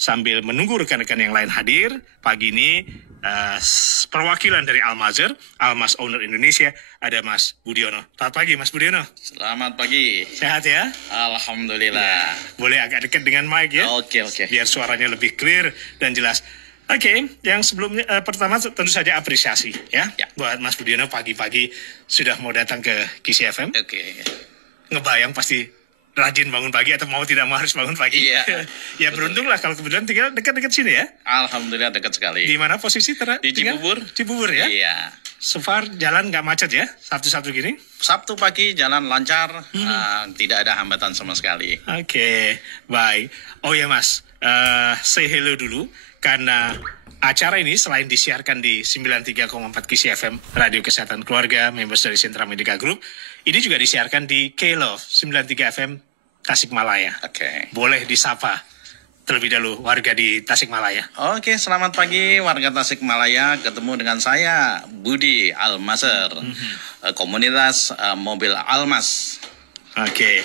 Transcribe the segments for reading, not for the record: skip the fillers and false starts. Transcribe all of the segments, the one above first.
Sambil menunggu rekan-rekan yang lain hadir, pagi ini perwakilan dari Al-Mazhar, Almas Owner Indonesia, ada Mas Budiono. Selamat pagi Mas Budiono. Selamat pagi. Sehat ya? Alhamdulillah. Ya, boleh agak dekat dengan mic ya? Oke. Biar suaranya lebih clear dan jelas. Oke, yang sebelumnya pertama tentu saja apresiasi ya. Buat Mas Budiono pagi-pagi sudah mau datang ke Kisi FM. Oke. Ngebayang pasti rajin bangun pagi atau mau tidak mau harus bangun pagi. Iya. Ya beruntung lah kalau kebetulan tinggal dekat-dekat sini ya. Alhamdulillah dekat sekali. Di mana posisi Di Cibubur. Cibubur ya? Iya. So far jalan nggak macet ya? Sabtu-Sabtu gini? Sabtu pagi jalan lancar, tidak ada hambatan sama sekali. Oke, baik. Oh ya Mas, say hello dulu. Karena acara ini selain disiarkan di 93,4 Kisi FM, Radio Kesehatan Keluarga, members dari Sentra Medica Group, ini juga disiarkan di K-Love 93 FM Tasikmalaya. Oke. Boleh disapa terlebih dahulu warga di Tasikmalaya. Oke, selamat pagi warga Tasikmalaya. Ketemu dengan saya, Budi Al-Mazhar, komunitas mobil Almas. Oke.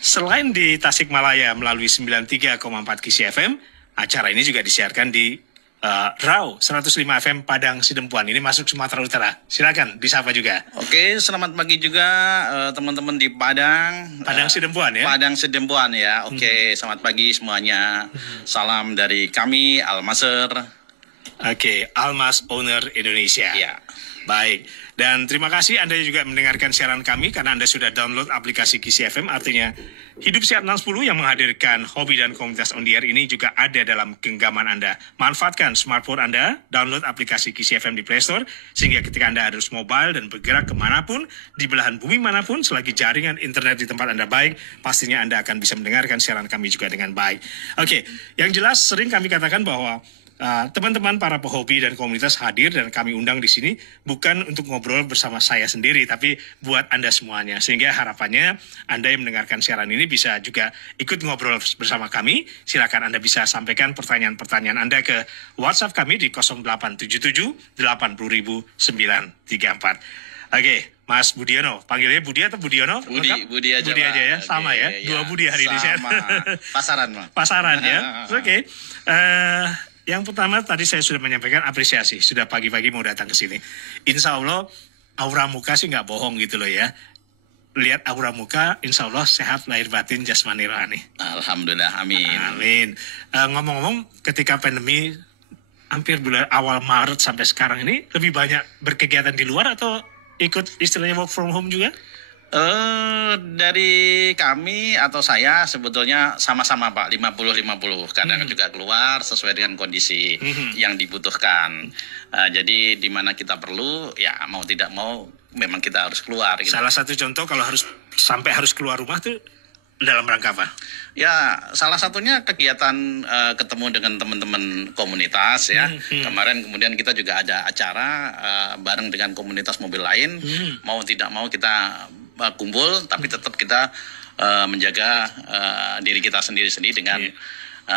Selain di Tasikmalaya melalui 93,4 Kisi FM, acara ini juga disiarkan di RAW 105 FM Padang Sidempuan. Ini masuk Sumatera Utara. Silakan disapa juga. Oke, selamat pagi juga teman-teman di Padang. Padang Sidempuan ya? Padang Sidempuan ya. Oke, selamat pagi semuanya. Salam dari kami Al-Mazhar. Oke, Almas Owner Indonesia. Ya. Baik, dan terima kasih Anda juga mendengarkan siaran kami karena Anda sudah download aplikasi Kisi FM, artinya Hidup Sehat 610 yang menghadirkan hobi dan komunitas on the air ini juga ada dalam genggaman Anda. Manfaatkan smartphone Anda, download aplikasi Kisi FM di Play Store, sehingga ketika Anda harus mobile dan bergerak kemanapun, di belahan bumi manapun, selagi jaringan internet di tempat Anda baik, pastinya Anda akan bisa mendengarkan siaran kami juga dengan baik. Oke, yang jelas sering kami katakan bahwa teman-teman para pehobi dan komunitas hadir dan kami undang di sini bukan untuk ngobrol bersama saya sendiri, tapi buat Anda semuanya. Sehingga harapannya Anda yang mendengarkan siaran ini bisa juga ikut ngobrol bersama kami. Silakan Anda bisa sampaikan pertanyaan-pertanyaan Anda ke WhatsApp kami di 0877 80.934. Oke, Mas Budiono, panggilnya Budi atau Budiono? Budi aja. Budi aja ya, sama ya. Dua Budi hari ini. Sama. Pasaran, Mas. Pasaran ya. Oke. Yang pertama tadi saya sudah menyampaikan apresiasi, sudah pagi-pagi mau datang ke sini. Insya Allah aura muka sih nggak bohong gitu loh ya. Lihat aura muka, insya Allah sehat lahir batin jasmani rohani. Alhamdulillah, amin. Amin. Ngomong-ngomong, ketika pandemi hampir bulan awal Maret sampai sekarang ini lebih banyak berkegiatan di luar atau ikut istilahnya work from home juga? Dari kami atau saya sebetulnya sama-sama Pak, 50-50. Kadang juga keluar sesuai dengan kondisi yang dibutuhkan. Jadi di mana kita perlu, ya mau tidak mau memang kita harus keluar. Gitu. Salah satu contoh kalau harus keluar rumah tuh dalam rangka apa? Ya, salah satunya kegiatan ketemu dengan teman-teman komunitas ya. Kemarin kemudian kita juga ada acara bareng dengan komunitas mobil lain. Mau tidak mau kita kumpul, tapi tetap kita menjaga diri kita sendiri-sendiri dengan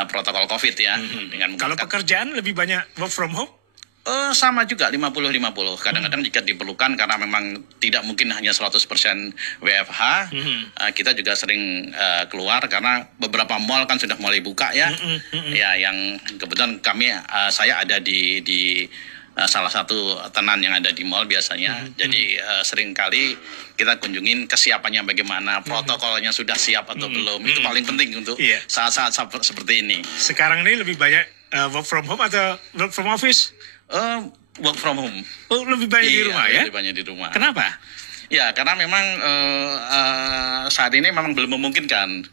protokol COVID ya. Dengan kalau pekerjaan lebih banyak work from home? Sama juga 50-50. Kadang-kadang jika diperlukan karena memang tidak mungkin hanya 100% WFH, kita juga sering keluar karena beberapa mall kan sudah mulai buka ya. Ya, yang kebetulan saya ada di salah satu tenan yang ada di mall biasanya. Jadi sering kali kita kunjungin kesiapannya bagaimana, protokolnya sudah siap atau belum. Itu paling penting untuk saat-saat seperti ini. Sekarang ini lebih banyak work from home atau work from office? Work from home. Oh, lebih banyak di rumah ya? Lebih banyak di rumah. Kenapa? Ya, karena memang saat ini memang belum memungkinkan.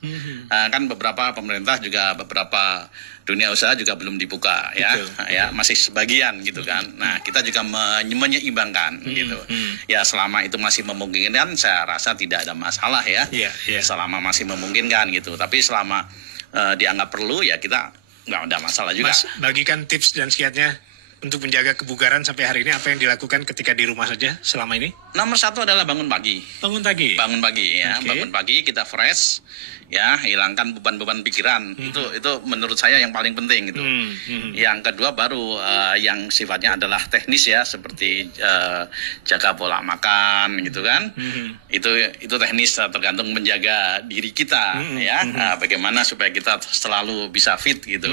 Kan beberapa pemerintah juga, beberapa dunia usaha juga belum dibuka ya. Ya, masih sebagian gitu kan. Nah, kita juga menyeimbangkan gitu. Ya, selama itu masih memungkinkan, saya rasa tidak ada masalah ya. Selama masih memungkinkan gitu. Tapi selama dianggap perlu ya kita nggak ada masalah juga. Mas, bagikan tips dan kiatnya untuk menjaga kebugaran sampai hari ini, apa yang dilakukan ketika di rumah saja selama ini? Nomor satu adalah bangun pagi. Bangun pagi. Bangun pagi ya, Oke. bangun pagi kita fresh ya, hilangkan beban-beban pikiran. Itu menurut saya yang paling penting itu. Yang kedua baru yang sifatnya adalah teknis ya, seperti jaga pola makan gitu kan. Itu teknis, tergantung menjaga diri kita ya. Bagaimana supaya kita selalu bisa fit gitu.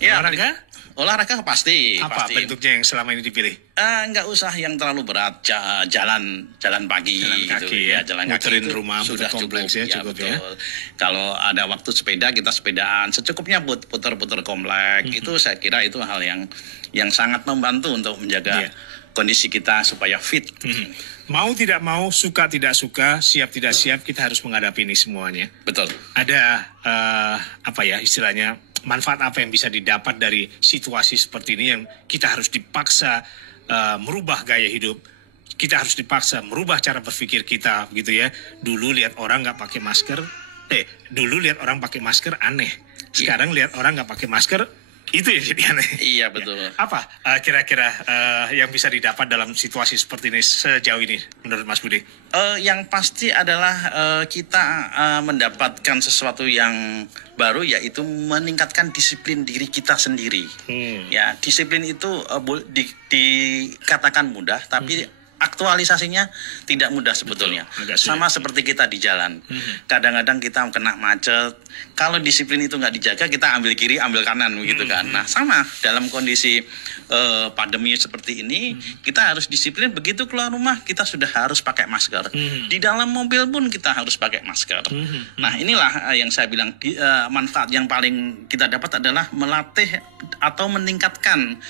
Ya, Olahraga? olahraga pasti. Apa pasti. bentuknya yang selama ini dipilih? Nggak usah yang terlalu berat, jalan pagi Jalan gitu kaki ya, ya, jalan muterin kaki itu rumah, sudah muter kompleks cukup ya, cukup ya. betul. Kalau ada waktu sepeda kita sepedaan secukupnya, putar-putar komplek. Itu saya kira itu hal yang sangat membantu untuk menjaga Iya. kondisi kita supaya fit. Mau tidak mau, suka tidak suka, siap tidak siap, kita harus menghadapi ini semuanya. Betul. Ada apa ya istilahnya, manfaat apa yang bisa didapat dari situasi seperti ini yang kita harus dipaksa merubah gaya hidup, kita harus dipaksa merubah cara berpikir kita gitu ya. Dulu lihat orang nggak pakai masker, dulu lihat orang pakai masker aneh, sekarang lihat orang nggak pakai masker itu yang jadi aneh. Iya betul. Apa kira-kira yang bisa didapat dalam situasi seperti ini sejauh ini menurut Mas Budi? Yang pasti adalah kita mendapatkan sesuatu yang baru, yaitu meningkatkan disiplin diri kita sendiri. Ya, disiplin itu dikatakan mudah, tapi aktualisasinya tidak mudah sebetulnya. agak sulit. Sama seperti kita di jalan. Kadang-kadang kita kena macet. Kalau disiplin itu nggak dijaga, kita ambil kiri, ambil kanan, gitu kan. Nah, sama dalam kondisi pandemi seperti ini, kita harus disiplin. Begitu keluar rumah, kita sudah harus pakai masker. Di dalam mobil pun kita harus pakai masker. Nah, inilah yang saya bilang manfaat yang paling kita dapat adalah melatih atau meningkatkan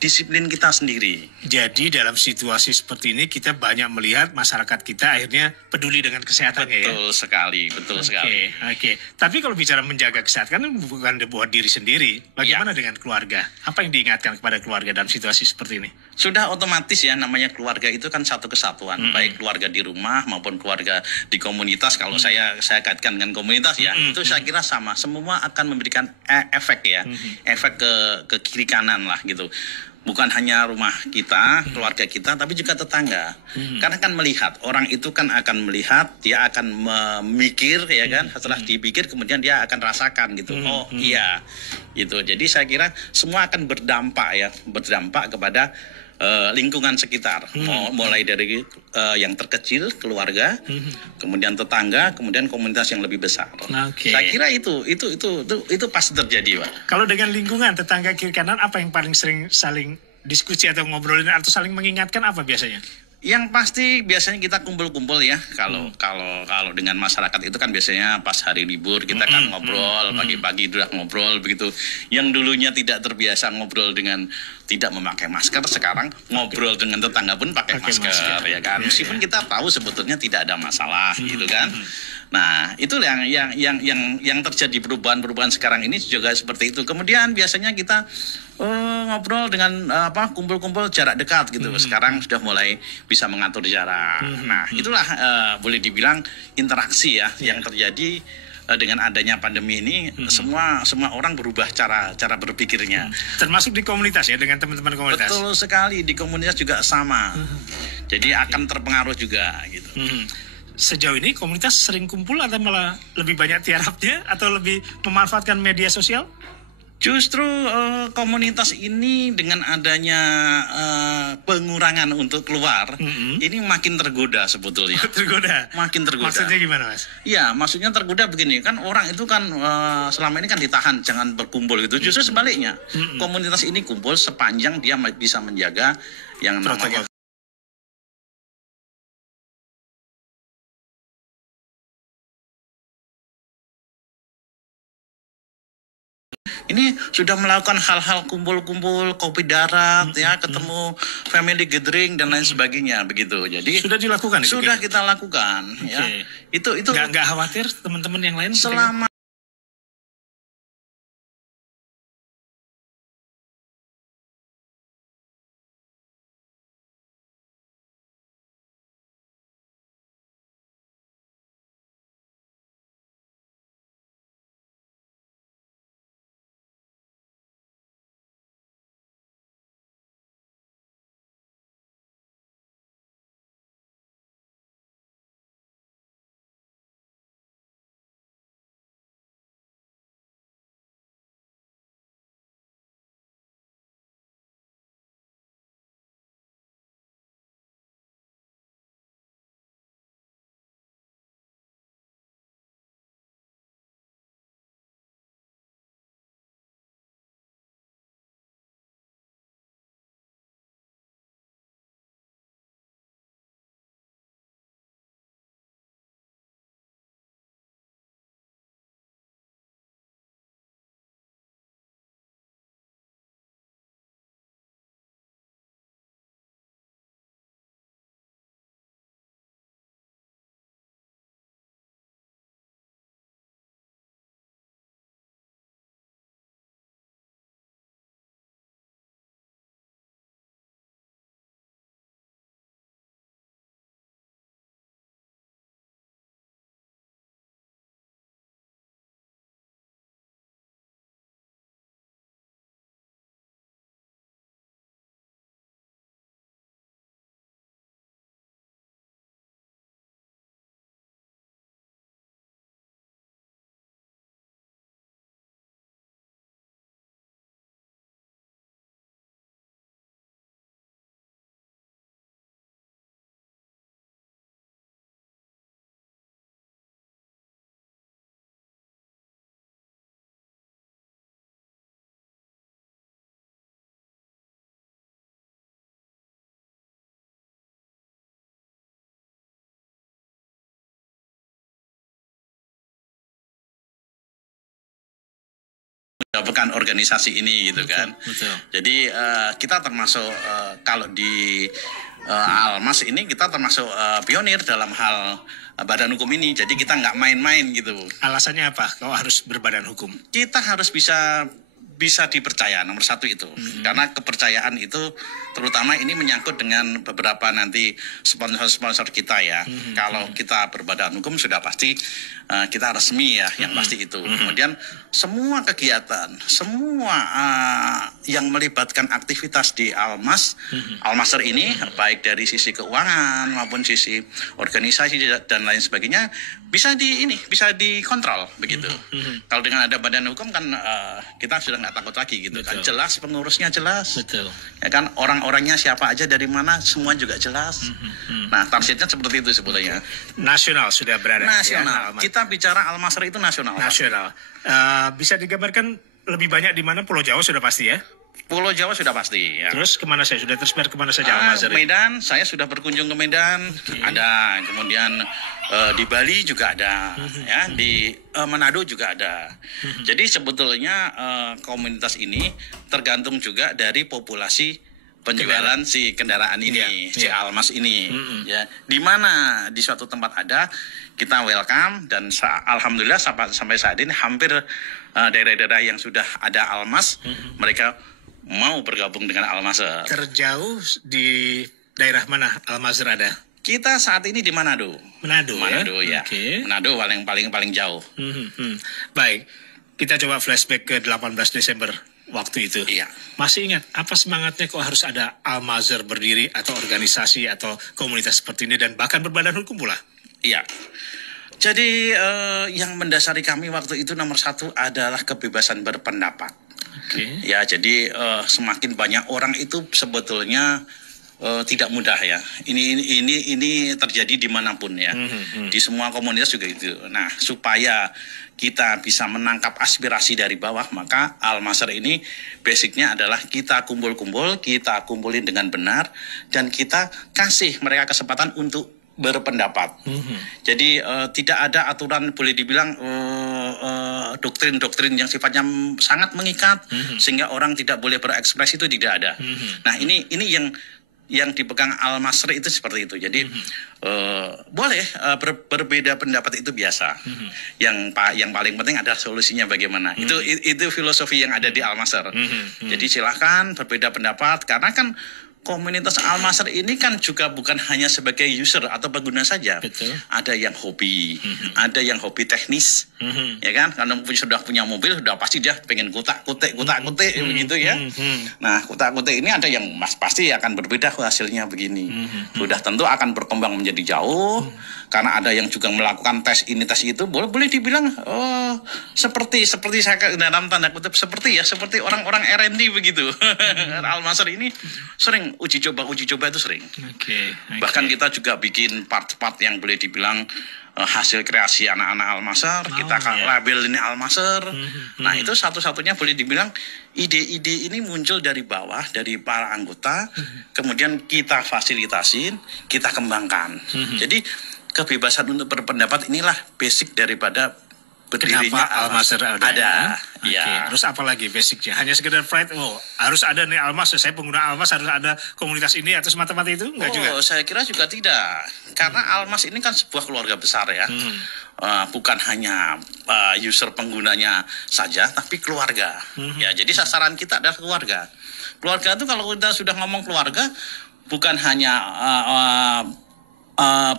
disiplin kita sendiri. Jadi dalam situasi seperti ini kita banyak melihat masyarakat kita akhirnya peduli dengan kesehatannya ya. Betul sekali, betul sekali. Oke. Tapi kalau bicara menjaga kesehatan kan bukan buat diri sendiri. Bagaimana dengan keluarga? Apa yang diingatkan kepada keluarga dalam situasi seperti ini? Sudah otomatis ya, namanya keluarga itu kan satu kesatuan, baik keluarga di rumah maupun keluarga di komunitas. Kalau saya kaitkan dengan komunitas ya, itu saya kira sama. Semua akan memberikan efek ya, efek ke kiri kanan lah gitu. Bukan hanya rumah kita, keluarga kita, tapi juga tetangga. Karena kan melihat, orang itu kan akan melihat, dia akan memikir ya kan, setelah dipikir kemudian dia akan rasakan gitu. Oh iya, gitu. Jadi saya kira semua akan berdampak ya, berdampak kepada lingkungan sekitar. Mulai dari yang terkecil, keluarga, kemudian tetangga, kemudian komunitas yang lebih besar. Oke. Saya kira itu pasti terjadi, Pak. Kalau dengan lingkungan, tetangga kiri kanan, apa yang paling sering saling diskusi atau ngobrolin atau saling mengingatkan apa biasanya? Yang pasti biasanya kita kumpul-kumpul ya. Kalau dengan masyarakat itu kan biasanya pas hari libur kita kan ngobrol, pagi-pagi udah ngobrol begitu. Yang dulunya tidak terbiasa ngobrol dengan tidak memakai masker, sekarang ngobrol dengan tetangga pun pakai masker ya kan. Meskipun kita tahu sebetulnya tidak ada masalah gitu kan. Nah, itu yang terjadi perubahan sekarang ini juga seperti itu. Kemudian biasanya kita ngobrol dengan kumpul-kumpul jarak dekat gitu. Sekarang sudah mulai bisa mengatur jarak. Nah, itulah boleh dibilang interaksi ya yang terjadi dengan adanya pandemi ini. Semua orang berubah cara berpikirnya. Termasuk di komunitas ya, dengan teman-teman komunitas. Betul sekali, di komunitas juga sama. Jadi akan terpengaruh juga gitu. Sejauh ini komunitas sering kumpul atau malah lebih banyak tiarapnya atau lebih memanfaatkan media sosial? Justru komunitas ini dengan adanya pengurangan untuk keluar, ini makin tergoda sebetulnya. Tergoda? Makin tergoda. Maksudnya gimana, Mas? Iya, maksudnya tergoda begini, kan orang itu kan selama ini kan ditahan, jangan berkumpul gitu. Justru sebaliknya, komunitas ini kumpul sepanjang dia bisa menjaga yang namanya ini sudah melakukan hal-hal kumpul-kumpul, kopi darat, ya, ketemu family gathering dan lain sebagainya, begitu. Jadi sudah dilakukan itu? Sudah kita lakukan, ya. Itu nggak khawatir teman-teman yang lain? Selama pekan organisasi ini gitu kan. Betul. Jadi kita termasuk kalau di Almas ini kita termasuk pionir dalam hal badan hukum ini. Jadi kita nggak main-main gitu. Alasannya apa? Kau harus berbadan hukum. Kita harus bisa dipercaya, nomor satu itu. Karena kepercayaan itu terutama ini menyangkut dengan beberapa nanti sponsor-sponsor kita ya. Kalau kita berbadan hukum sudah pasti kita resmi ya, yang pasti itu. Kemudian semua kegiatan, semua yang melibatkan aktivitas di Almaser ini, baik dari sisi keuangan maupun sisi organisasi dan lain sebagainya, bisa dikontrol begitu. Kalau dengan ada badan hukum kan kita sudah nggak takut lagi gitu. Betul. Kan jelas, pengurusnya jelas. Betul. Ya kan, orang-orangnya siapa aja, dari mana, semua juga jelas. Nah, targetnya seperti itu sebetulnya. Nasional sudah berada. Nasional. Ya, kita bicara Almaser itu nasional. Nasional. Bisa digambarkan lebih banyak di mana? Pulau Jawa sudah pasti ya? Pulau Jawa sudah pasti ya. Terus kemana saya? Sudah tersebar kemana saja Almaser? Medan, saya sudah berkunjung ke Medan, ada. Kemudian di Bali juga ada, ya. Di Manado juga ada. Jadi sebetulnya komunitas ini tergantung juga dari populasi penjualan si kendaraan ini, si Almas ini. Ya, di mana di suatu tempat ada, kita welcome dan alhamdulillah sampai saat ini hampir daerah-daerah yang sudah ada Almas, mereka mau bergabung dengan Almaser. Terjauh di daerah mana Almaser ada? Kita saat ini di Manado. Manado ya. Okay. Manado paling jauh. Baik, kita coba flashback ke 18 Desember waktu itu. Iya. Masih ingat apa semangatnya kok harus ada Almaser berdiri atau organisasi atau komunitas seperti ini dan bahkan berbadan hukum pula? Iya. Jadi yang mendasari kami waktu itu nomor satu adalah kebebasan berpendapat. Okay. Ya, jadi semakin banyak orang itu sebetulnya tidak mudah ya. Ini terjadi dimanapun ya. Di semua komunitas juga itu. Nah, supaya kita bisa menangkap aspirasi dari bawah, maka Almaser ini basicnya adalah kita kita kumpulin dengan benar, dan kita kasih mereka kesempatan untuk berpendapat. Jadi tidak ada aturan, boleh dibilang doktrin-doktrin yang sifatnya sangat mengikat sehingga orang tidak boleh berekspresi, itu tidak ada. Nah, ini yang dipegang Almaser itu seperti itu. Jadi boleh berbeda pendapat, itu biasa. Yang paling penting adalah solusinya bagaimana. Itu filosofi yang ada di Almaser. Jadi silahkan berbeda pendapat, karena kan komunitas Almaser ini kan juga bukan hanya sebagai user atau pengguna saja. Betul. Ada yang hobi, ada yang hobi teknis, ya kan? Karena sudah punya mobil, sudah pasti dia pengen kutak-kutik begitu ya. Nah, kutak-kutik ini ada yang pasti akan berbeda hasilnya begini. Sudah tentu akan berkembang menjadi jauh, karena ada yang juga melakukan tes ini tes itu. Boleh dibilang seperti saya dalam tanda kutip seperti orang-orang R&D begitu. Almaser ini sering uji coba itu sering. Okay. Bahkan kita juga bikin part-part yang boleh dibilang hasil kreasi anak-anak Almaser. Kita akan label ini Almaser. Nah, itu satu-satunya boleh dibilang ide-ide ini muncul dari bawah, dari para anggota. Kemudian kita fasilitasin, kita kembangkan. Jadi kebebasan untuk berpendapat inilah basic daripada berdirinya Almaser ada. Ya. Terus apa lagi basicnya? Hanya sekedar pride, harus ada nih Almas, saya pengguna Almas harus ada komunitas ini atau semata-mata itu? Enggak juga? Saya kira juga tidak. Karena Almas ini kan sebuah keluarga besar ya. Bukan hanya user penggunanya saja, tapi keluarga. Ya, jadi sasaran kita adalah keluarga. Keluarga itu kalau kita sudah ngomong keluarga, bukan hanya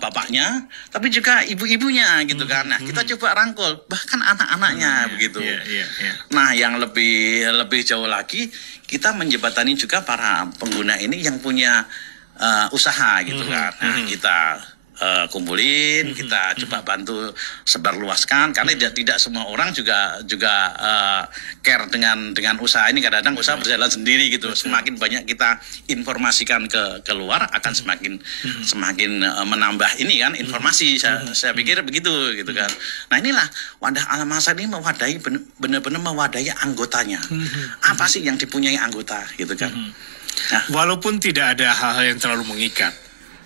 bapaknya, tapi juga ibu-ibunya gitu kan. Nah, kita coba rangkul bahkan anak-anaknya begitu. Nah, yang lebih jauh lagi, kita menjembatani juga para pengguna ini yang punya usaha gitu kan. Nah, kita kumpulin, kita coba bantu sebarluaskan, karena tidak semua orang juga care dengan usaha ini. Kadang-kadang usaha berjalan sendiri gitu. Semakin banyak kita informasikan ke luar, akan semakin menambah ini kan informasi. Saya pikir begitu gitu kan. Nah, inilah wadah Almaser ini benar-benar mewadahi anggotanya. Apa sih yang dipunyai anggota gitu kan. Nah, walaupun tidak ada hal-hal yang terlalu mengikat,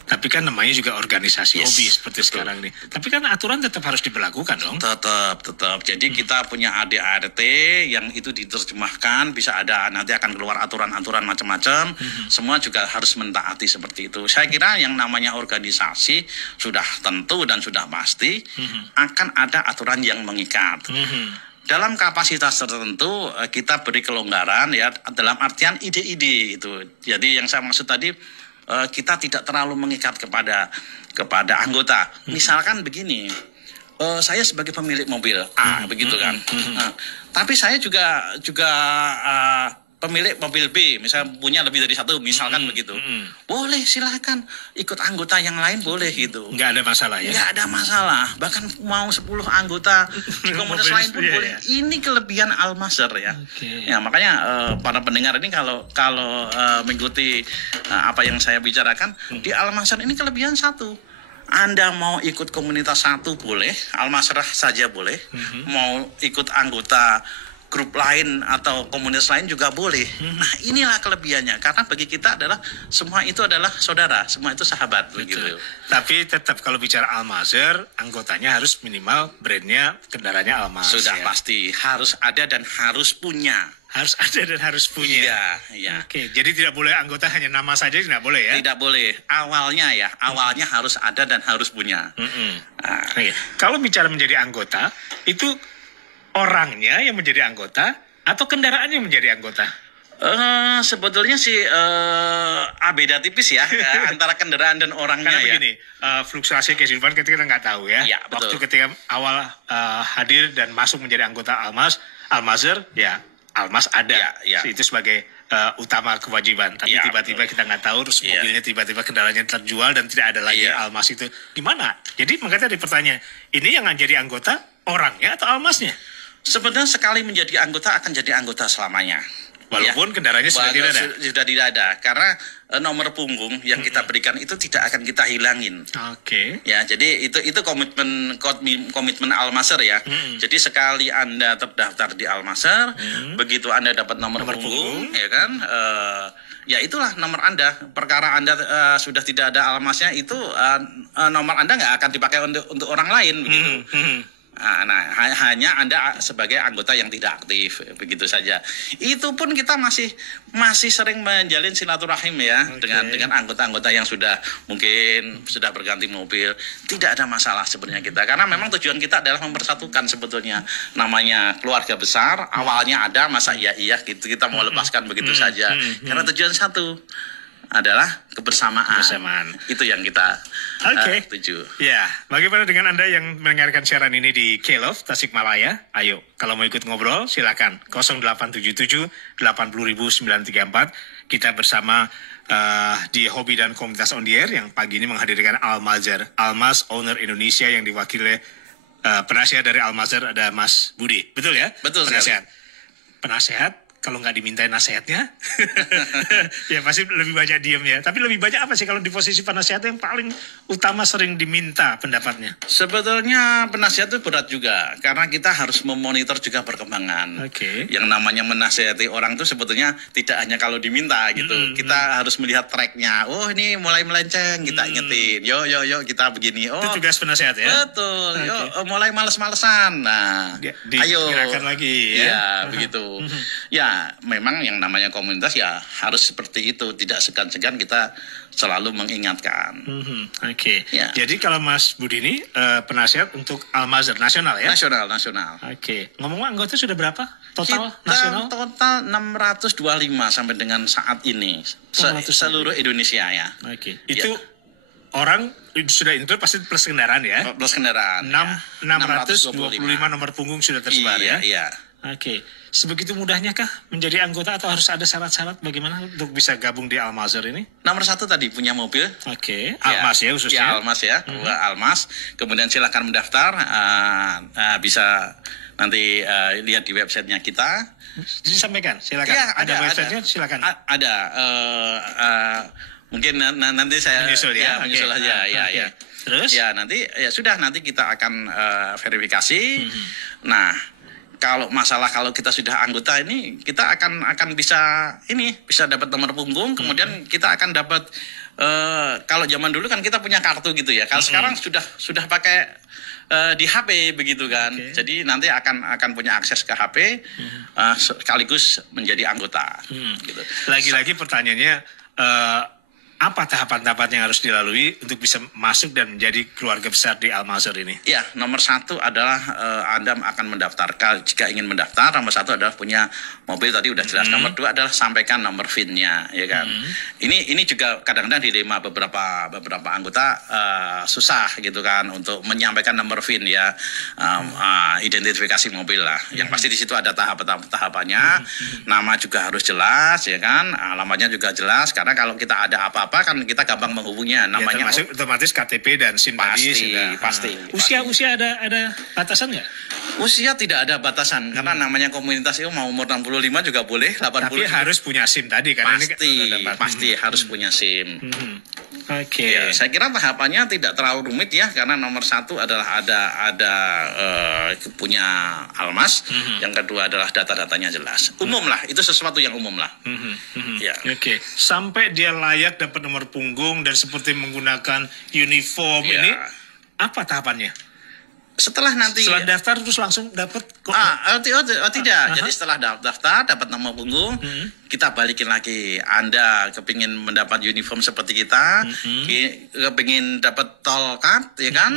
Tapi kan namanya juga organisasi Yes, hobi seperti betul. sekarang nih. Tapi kan aturan tetap harus diberlakukan dong. Tetap. Jadi kita punya ADART yang itu diterjemahkan, bisa ada nanti akan keluar aturan-aturan macam-macam. Semua juga harus mentaati seperti itu. Saya kira yang namanya organisasi sudah tentu dan sudah pasti akan ada aturan yang mengikat. Dalam kapasitas tertentu kita beri kelonggaran ya dalam artian ide-ide itu. Jadi yang saya maksud tadi kita tidak terlalu mengikat kepada anggota. Misalkan begini, saya sebagai pemilik mobil A begitu kan. Nah, tapi saya juga pemilik mobil B, misalnya punya lebih dari satu, misalkan begitu. Boleh, silakan ikut anggota yang lain boleh gitu. Nggak ada masalah ya. Nggak ada masalah. Bahkan mau 10 anggota di komunitas lain pun Iya, boleh. ya. Ini kelebihan Al-Mazhar ya. Oke. Ya, makanya para pendengar ini kalau mengikuti apa yang saya bicarakan, di Al-Mazhar ini kelebihan satu. Anda mau ikut komunitas satu boleh, Al-Mazhar saja boleh. Mau ikut anggota grup lain atau komunitas lain juga boleh. Nah, inilah kelebihannya. Karena bagi kita adalah semua itu adalah saudara, semua itu sahabat begitu. Tapi tetap kalau bicara Al-Mazhar, anggotanya harus minimal brandnya kendaraannya Al-Mazhar. Sudah ya. pasti harus ada dan harus punya. Harus ada dan harus punya. Iya. Oke, jadi tidak boleh anggota hanya nama saja, tidak boleh ya? Tidak boleh. Awalnya harus ada dan harus punya. Nah, Oke. Kalau bicara menjadi anggota, itu orangnya yang menjadi anggota atau kendaraannya yang menjadi anggota? sebetulnya sih beda tipis ya antara kendaraan dan orangnya Karena ya. begini, fluktuasi kehidupan kita nggak tahu ya. Iya, betul. Waktu ketika awal hadir dan masuk menjadi anggota Al-Mazhar, ya Almas ada. Iya. Itu sebagai utama kewajiban. Tapi Iya, tiba-tiba kita nggak tahu, terus Iya. mobilnya tiba-tiba kendaraannya terjual dan tidak ada lagi Iya. Almas itu. Gimana? Jadi makanya ada pertanyaan, ini yang jadi anggota orangnya atau Almasnya? Sebenarnya sekali menjadi anggota akan jadi anggota selamanya. Walaupun kendaraannya sudah tidak ada. Sudah tidak ada. Karena nomor punggung yang kita berikan itu tidak akan kita hilangin. Oke. Ya, jadi itu komitmen Al-Mazhar ya. Jadi sekali Anda terdaftar di Al-Mazhar, begitu Anda dapat nomor punggung, ya kan? Ya itulah nomor Anda. Perkara Anda sudah tidak ada Al-Mazharnya itu nomor Anda nggak akan dipakai untuk orang lain begitu. Nah, hanya Anda sebagai anggota yang tidak aktif, begitu saja. Itu pun kita masih sering menjalin silaturahim ya dengan anggota-anggota yang sudah mungkin sudah berganti mobil. Tidak ada masalah sebenarnya kita, karena memang tujuan kita adalah mempersatukan sebetulnya. Namanya keluarga besar, awalnya ada, masa iya gitu kita mau lepaskan begitu saja. Karena tujuan satu adalah kebersamaan. Itu yang kita tuju. Ya, bagaimana dengan Anda yang mendengarkan siaran ini di K-Love, Tasikmalaya? Ayo, kalau mau ikut ngobrol, silakan. 0877 80934. Kita bersama di Hobi dan Komunitas On The Air yang pagi ini menghadirkan Al-Mazhar, Almas Owner Indonesia yang diwakili penasihat dari Al-Mazhar ada Mas Budi. Betul ya? Betul Penasihat. Penasehat kalau nggak dimintain nasihatnya, ya pasti lebih banyak diem ya. Tapi lebih banyak apa sih kalau di posisi penasehat yang paling utama sering diminta pendapatnya? Sebetulnya penasihat itu berat juga, karena kita harus memonitor juga perkembangan. Oke. Yang namanya menasihati orang itu sebetulnya tidak hanya kalau diminta gitu. Kita harus melihat tracknya. Oh, ini mulai melenceng, kita ingetin. Yo kita begini. Oh, Itu tugas penasehat ya? betul. Yo mulai males-malesan. Nah, ayo Digerakkan lagi ya? Ya, begitu. Ya, memang yang namanya komunitas ya harus seperti itu. Tidak segan-segan kita selalu mengingatkan. Oke. Ya. Jadi kalau Mas Budi ini penasihat untuk Al-Mazhar nasional ya? Nasional. Oke. Ngomong anggota sudah berapa total Kita nasional? total 625 sampai dengan saat ini. 625. Seluruh Indonesia ya. Oke. Itu orang sudah itu pasti plus kendaraan ya? Plus kendaraan. 625 nomor punggung sudah tersebar ya? Iya. Oke, sebegitu mudahnya kah menjadi anggota atau harus ada syarat-syarat bagaimana untuk bisa gabung di Al-Mazhar ini? Nomor satu tadi punya mobil. Oke, Almas ya khususnya. Ya, Almas ya, Almas. Kemudian silakan mendaftar, bisa nanti lihat di websitenya kita. Disampaikan, silakan. Ya, ada websitenya, silakan. Ada. Mungkin nanti saya Menyusul ya? menyusul Oke. aja. Ya. Terus? Ya nanti nanti kita akan verifikasi. Nah, kalau kita sudah anggota ini, kita akan bisa dapat nomor punggung, kemudian kita akan dapat Kalau zaman dulu kan kita punya kartu gitu ya. Kalau sekarang sudah pakai di HP begitu kan. Jadi nanti akan punya akses ke HP sekaligus menjadi anggota. Gitu. Lagi-lagi pertanyaannya, apa tahapan-tahapan yang harus dilalui untuk bisa masuk dan menjadi keluarga besar di Al-Mazhar ini? Ya, nomor 1 adalah Anda akan mendaftar. Jika ingin mendaftar, nomor 1 adalah punya mobil tadi udah jelas. Nomor 2 adalah sampaikan nomor VIN-nya, ya kan. Ini juga kadang-kadang dilema beberapa anggota susah gitu kan untuk menyampaikan nomor VIN ya, identifikasi mobil lah. Yang pasti di situ ada tahapannya. Nama juga harus jelas, ya kan. Alamatnya juga jelas. Karena kalau kita ada apa-apa kan kita gampang menghubungnya, namanya ya, termasuk otomatis KTP dan SIM tadi sudah. Pasti. Usia ada batasan nggak? Usia tidak ada batasan karena namanya komunitas itu mau umur 65 juga boleh, 80 tapi harus punya SIM tadi kan. Pasti harus punya SIM. Oke. Ya, saya kira tahapannya tidak terlalu rumit ya, karena nomor 1 adalah ada punya Almas, yang kedua adalah data-datanya jelas. Umum lah, itu sesuatu yang umum lah. Ya. Oke. Sampai dia layak dapat nomor punggung dan seperti menggunakan uniform ini, apa tahapannya? Setelah daftar terus langsung dapat tidak. Jadi setelah daftar dapat nomor punggung, kita balikin lagi. Anda kepingin mendapat uniform seperti kita, kepingin dapat tol card, ya kan?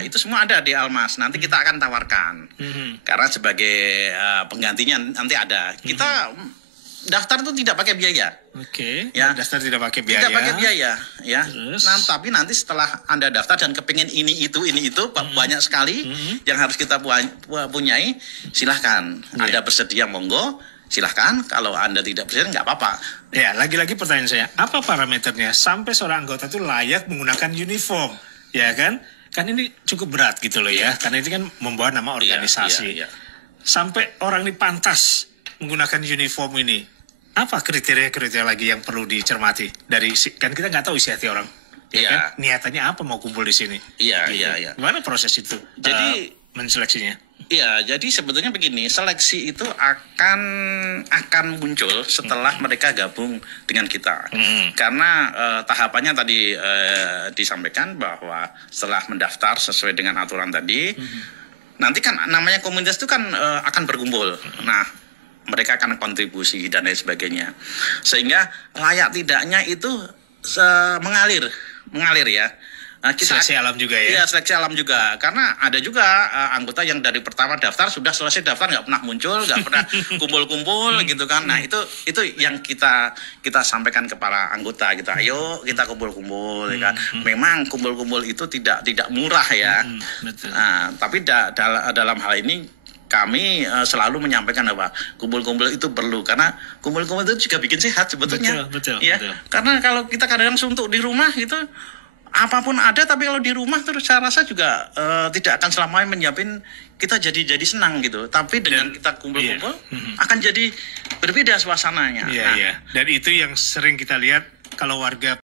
Itu semua ada di Almas. Nanti kita akan tawarkan. Karena sebagai penggantinya nanti ada. Kita daftar itu tidak pakai biaya. Oke. Ya. Daftar tidak pakai biaya. Tidak pakai biaya, ya. Terus? Nah, tapi nanti setelah Anda daftar dan kepingin ini itu banyak sekali yang harus kita punyai, silahkan. Anda bersedia monggo, silahkan. Kalau Anda tidak bersedia nggak apa-apa. Ya, lagi-lagi pertanyaan saya, apa parameternya sampai seorang anggota itu layak menggunakan uniform, ya kan? Kan ini cukup berat gitu loh ya, karena ini kan membawa nama organisasi. Sampai orang ini pantas menggunakan uniform ini. Apa kriteria-kriteria lagi yang perlu dicermati dari kan kita nggak tahu usia hati orang, ya kan? Niatannya apa mau kumpul di sini? Iya. Gimana proses itu? Jadi menseleksinya? Iya, jadi sebetulnya begini, seleksi itu akan muncul setelah mereka gabung dengan kita. Karena tahapannya tadi disampaikan bahwa setelah mendaftar sesuai dengan aturan tadi, nanti kan namanya komunitas itu kan akan berkumpul. Nah, mereka akan kontribusi dan lain sebagainya. Sehingga layak tidaknya itu mengalir ya. Seleksi alam juga ya? Iya, seleksi alam juga. Karena ada juga anggota yang dari pertama daftar, sudah selesai daftar nggak pernah muncul, nggak pernah kumpul-kumpul gitu kan. Nah, itu yang kita sampaikan kepada anggota kita. Ayo kita kumpul-kumpul ya kan. Memang kumpul-kumpul itu tidak murah ya. Betul. Nah, tapi dalam hal ini kami selalu menyampaikan bahwa kumpul-kumpul itu perlu, karena kumpul-kumpul itu juga bikin sehat sebetulnya. Betul. Karena kalau kita kadang-kadang suntuk di rumah gitu, apapun ada, tapi kalau di rumah terus saya rasa juga tidak akan selamanya menyiapin kita jadi senang gitu. Tapi dengan kita kumpul-kumpul akan jadi berbeda suasananya. Dan itu yang sering kita lihat kalau warga